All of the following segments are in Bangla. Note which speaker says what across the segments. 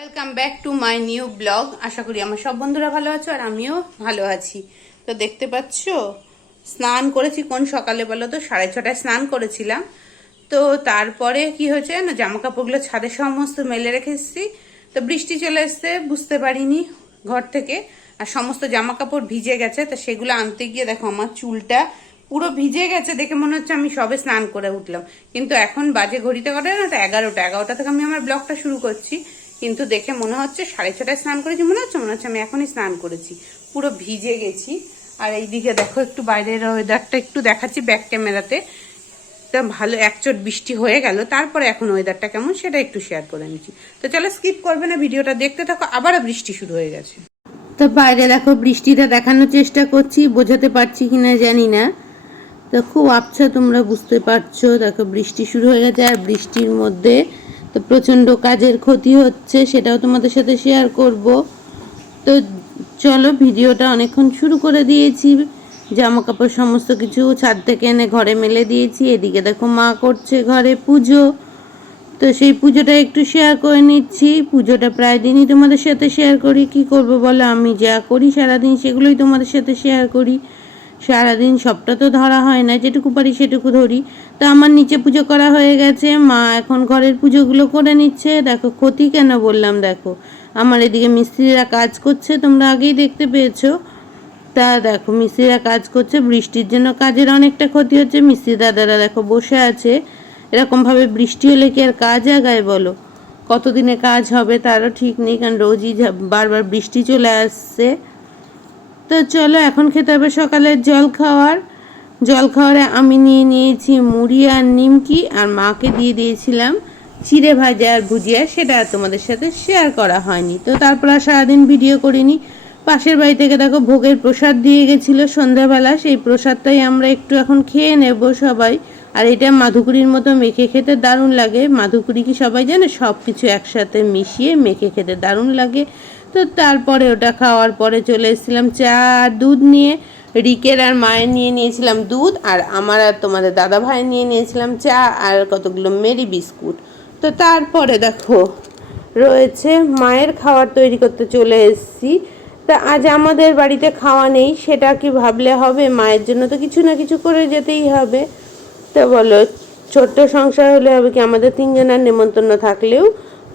Speaker 1: Welcome back to my new blog আশা করি আমার সব বন্ধুরা ভালো আছো আর আমিও ভালো আছি। তো দেখতে পাচ্ছ, স্নান করেছি কোন সকালে বলো তো? সাড়ে ছটায় স্নান করেছিলাম। তো তারপরে কি হয়েছে না জামা কাপড়গুলো ছাদে সমস্ত মেলে রেখে এসেছি। তো বৃষ্টি চলে এসছে, বুঝতে পারিনি ঘর থেকে। আর সমস্ত জামা কাপড় ভিজে গেছে, তো সেগুলো আনতে গিয়ে দেখো আমার চুলটা পুরো ভিজে গেছে দেখে মনে হচ্ছে আমি সবে স্নান করে উঠলাম। কিন্তু এখন বাজে ঘড়িতে করে না তো? এগারোটা। এগারোটা থেকে আমি আমার ব্লগটা শুরু করছি। কিন্তু দেখে মনে হচ্ছে সাড়ে ছটায় স্নান করেছি, মনে হচ্ছে মনে হচ্ছে আমি এখনই স্নান করেছি। পুরো ভিজে গেছি। আর এইদিকে দেখো একটু বাইরের ওয়েদারটা একটু দেখাচ্ছি ব্যাক ক্যামেরাতে তা ভালো, একচোট বৃষ্টি হয়ে গেল, তারপরে এখন ওয়েদারটা কেমন সেটা একটু শেয়ার করে নিচ্ছি। তো চলো স্কিপ করবে না, ভিডিওটা দেখতে থাকো, আবারও বৃষ্টি শুরু হয়ে গেছে। তো বাইরে দেখো বৃষ্টিটা দেখানোর চেষ্টা করছি, বোঝাতে পারছি কিনা জানি না। তো খুব আবছা তোমরা বুঝতে পারছ, দেখো বৃষ্টি শুরু হয়ে গেছে, আর বৃষ্টির মধ্যে তো প্রচণ্ড কাজের ক্ষতি হচ্ছে, সেটাও তোমাদের সাথে শেয়ার করব। তো চলো ভিডিওটা অনেকক্ষণ শুরু করে দিয়েছি। জামা কাপড় সমস্ত কিছু ছাদ থেকে এনে ঘরে মেলে দিয়েছি। এদিকে দেখো মা করছে ঘরে পুজো। তো সেই পুজোটা একটু শেয়ার করে নিচ্ছি। পুজোটা প্রায় দিনই তোমাদের সাথে শেয়ার করি। কি করব বলো? আমি যা করি সারাদিন সেগুলোই তোমাদের সাথে শেয়ার করি। সারাদিন সবটা তো ধরা হয় না, যেটুকু পারি সেটুকু ধরি। তো আমার নিচে পুজো করা হয়ে গেছে, মা এখন ঘরের পুজোগুলো করে নিচ্ছে। দেখো, ক্ষতি কেন বললাম, দেখো। আমার এদিকে মিস্ত্রিরা কাজ করছে, তোমরা আগেই দেখতে পেয়েছ। তা দেখো, মিস্ত্রিরা কাজ করছে, বৃষ্টির জন্য কাজের অনেকটা ক্ষতি হচ্ছে। মিস্ত্রি দাদারা দেখো বসে আছে। এরকমভাবে বৃষ্টি হলে কি আর কাজ আগায় বলো? কতদিনে কাজ হবে তারও ঠিক নেই, কারণ রোজই বারবার বৃষ্টি চলে আসছে। তো চলো, এখন খেতে হবে সকালের জল খাওয়ার। জল খাওয়ারে আমি নিয়ে নিয়েছি মুড়ি আর নিমকি, আর মাকে দিয়ে দিয়েছিলাম চিড়ে ভাজা আর ভুজিয়া। সেটা তোমাদের সাথে শেয়ার করা হয়নি। তো তারপর আর সারাদিন ভিডিও করিনি। পাশের বাড়ি থেকে দেখো, ভোগের প্রসাদ দিয়ে গেছিল সন্ধ্যাবেলা। সেই প্রসাদটাই আমরা একটু এখন খেয়ে নেব সবাই। আর এটা মাধুকুরির মতো মেখে খেতে দারুণ লাগে। মাধুকুরি কি সবাই জানে? সব কিছু একসাথে মিশিয়ে মেখে খেতে দারুণ লাগে। তো তারপরে ওটা খাওয়ার পরে চলে এসেছিলাম চা আর দুধ নিয়ে। রিকের আর মায়ের নিয়ে নিয়েছিলাম দুধ আর আমার আর তোমাদের দাদা ভাই নিয়ে নিয়েছিলাম চা আর কতগুলো মেরি বিস্কুট। তো তারপরে দেখো, রয়েছে মায়ের খাবার তৈরি করতে চলে এসেছি। তা আজ আমাদের বাড়িতে খাওয়া নেই, সেটা কি ভাবলে হবে? মায়ের জন্য তো কিছু না কিছু করে যেতেই হবে। তো বলো, ছোট্ট সংসার হলে হবে কি আমাদের তিনজনের নেমন্তন্ন থাকলেও?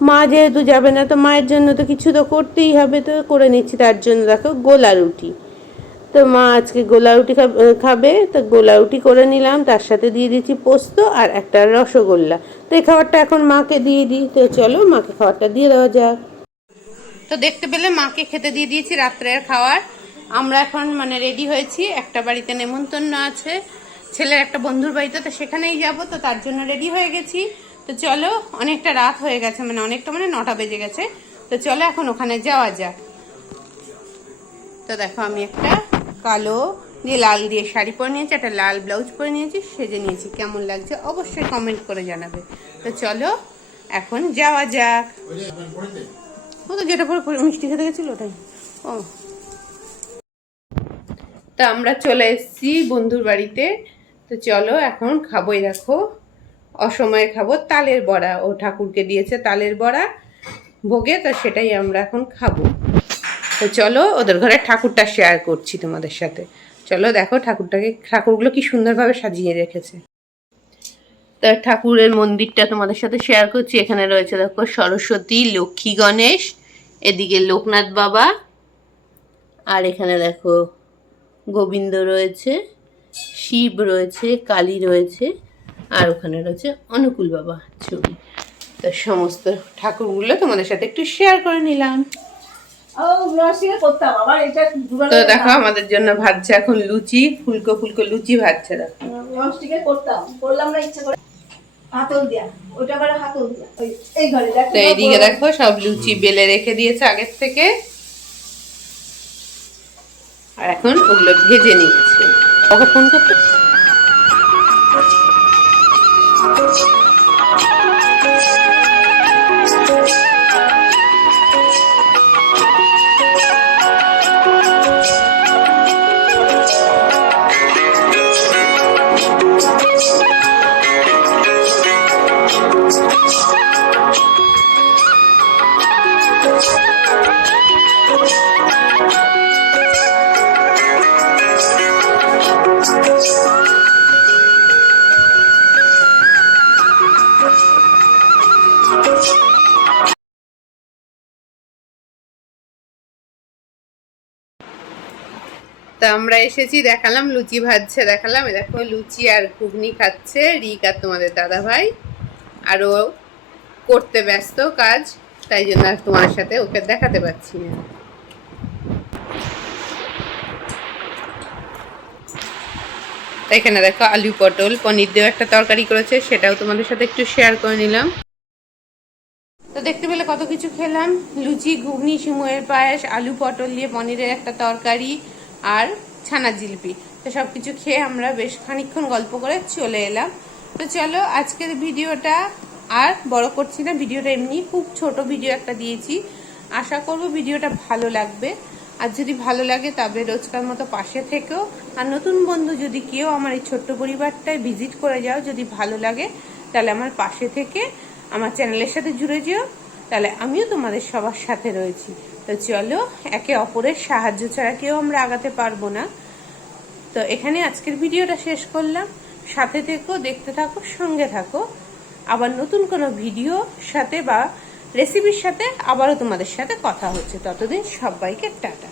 Speaker 1: মা যেহেতু যাবে না, তো মায়ের জন্য তো কিছু তো করতেই হবে তো, করে নিচ্ছি। তার জন্য দেখো গোলা রুটি। তো মা আজকে গোলা রুটি খাব- তো গোলা রুটি করে নিলাম, তার সাথে দিয়ে দিচ্ছি পোস্ত আর একটা রসগোল্লা। তো এই খাবারটা এখন মাকে দিয়ে দিই, তো চলো মাকে খাবারটা দিয়ে দেওয়া যাক। তো দেখতে পেলে মাকে খেতে দিয়ে দিয়েছি রাত্রের খাওয়ার আমরা এখন মানে রেডি হয়েছি, একটা বাড়িতে নেমন্তন্ন আছে। ছেলের একটা বন্ধুর বাড়িতে, তো সেখানেই যাব, তো তার জন্য রেডি হয়ে গেছি। তো চলো, অনেকটা রাত হয়ে গেছে মানে অনেকটা মানে নটা বেজে গেছে। তো চলো এখন ওখানে যাওয়া যাক। তো দেখো, আমি একটা কালো দিয়ে লাল দিয়ে শাড়ি পরে নিয়েছি, একটা লাল ব্লাউজ পরে নিয়েছি, সেজে নিয়েছি। কেমন লাগছে অবশ্যই কমেন্ট করে জানাবে। তো চলো, এখন যাওয়া যাক। ও তো যেটা পরে মিষ্টি খেতে গেছিল ওটাই। ও। তা আমরা চলে এসেছি বন্ধুর বাড়িতে। তো চলো, এখন খাবোই দেখো। অসময়ে খাব, তালের বড়া। ও ঠাকুরকে দিয়েছে তালের বড়া, ভোগে, তো সেটাই আমরা এখন খাব। তো চলো, ওদের ঘরে ঠাকুরটা শেয়ার করছি তোমাদের সাথে। চলো, দেখো ঠাকুরটাকে, ঠাকুরগুলো কি সুন্দরভাবে সাজিয়ে রেখেছে। তা ঠাকুরের মন্দিরটা তোমাদের সাথে শেয়ার করছি। এখানে রয়েছে, দেখো, সরস্বতী, লক্ষ্মী, গণেশ, এদিকে লোকনাথ বাবা, আর এখানে দেখো, গোবিন্দ রয়েছে, শিব রয়েছে, কালী রয়েছে। আর ওখানে রয়েছে অনুকূল বাবা ছবি। তো সমস্ত ঠাকুরগুলো তোমাদের সাথে একটু শেয়ার করে নিলাম।
Speaker 2: ও নরসিংহে করতাম আবার এটা
Speaker 1: তো দেখো আমাদের জন্য ভাজছে এখন লুচি ফুলকো ফুলকো লুচি ভাজছে দেখো।
Speaker 2: করতাম করলাম না ইচ্ছা করে। হাতল দিয়া ওটা করে হাতল দিয়া ওই এই ঘরে দেখো।
Speaker 1: তো এইদিকে দেখো সব লুচি বেলে রেখে দিয়েছে আগের থেকে। আর এখন ওগুলো ভেজে নিচ্ছে। ওকে ফোন করতে Thank you. তা আমরা এসেছি, দেখালাম, লুচি ভাজছে, দেখালাম। দেখো, লুচি আর ঘুগনি খাচ্ছে রিক আর তোমাদের দাদা ভাই আর ও করতে ব্যস্ত কাজ, তাই জন্য আর তোমার সাথে ওকে দেখাতে পাচ্ছি না। এখানে দেখো আলু পটল, পনির দিয়েও একটা তরকারি করেছে, সেটাও তোমাদের সাথে একটু শেয়ার করে নিলাম। তো দেখতে পেলে কত কিছু খেলাম। লুচি, ঘুগনি, সিমুয়ের পায়েস, আলু পটল দিয়ে পনিরের একটা তরকারি আর ছানা জিলিপি। তো সব কিছু খেয়ে আমরা বেশ খানিকক্ষণ গল্প করে চলে এলাম। তো চলো আজকের ভিডিওটা আর বড় করছি না। ভিডিওটা এমনি খুব ছোট ভিডিও একটা দিয়েছি। আশা করব ভিডিওটা ভালো লাগবে। আর যদি ভালো লাগে তবে রোজকার মতো পাশে থেকেও। আর নতুন বন্ধু যদি কেউ আমার এই ছোট্ট পরিবারটায় ভিজিট করে যাও, যদি ভালো লাগে, তাহলে আমার পাশে থেকে আমার চ্যানেলের সাথে জুড়ে যেও। তাহলে আমিও তোমাদের সবার সাথে রয়েছি। তো চলো, একে অপরের সাহায্য ছাড়া কেউ আমরা আগাতে পারব না। তো এখানে আজকের ভিডিওটা শেষ করলাম। সাথে থেকো, দেখতে থাকো, সঙ্গে থাকো। আবার নতুন কোনো ভিডিও সাথে বা রেসিপির সাথে আবারও তোমাদের সাথে কথা হচ্ছে। ততদিন সবাইকে টাটা।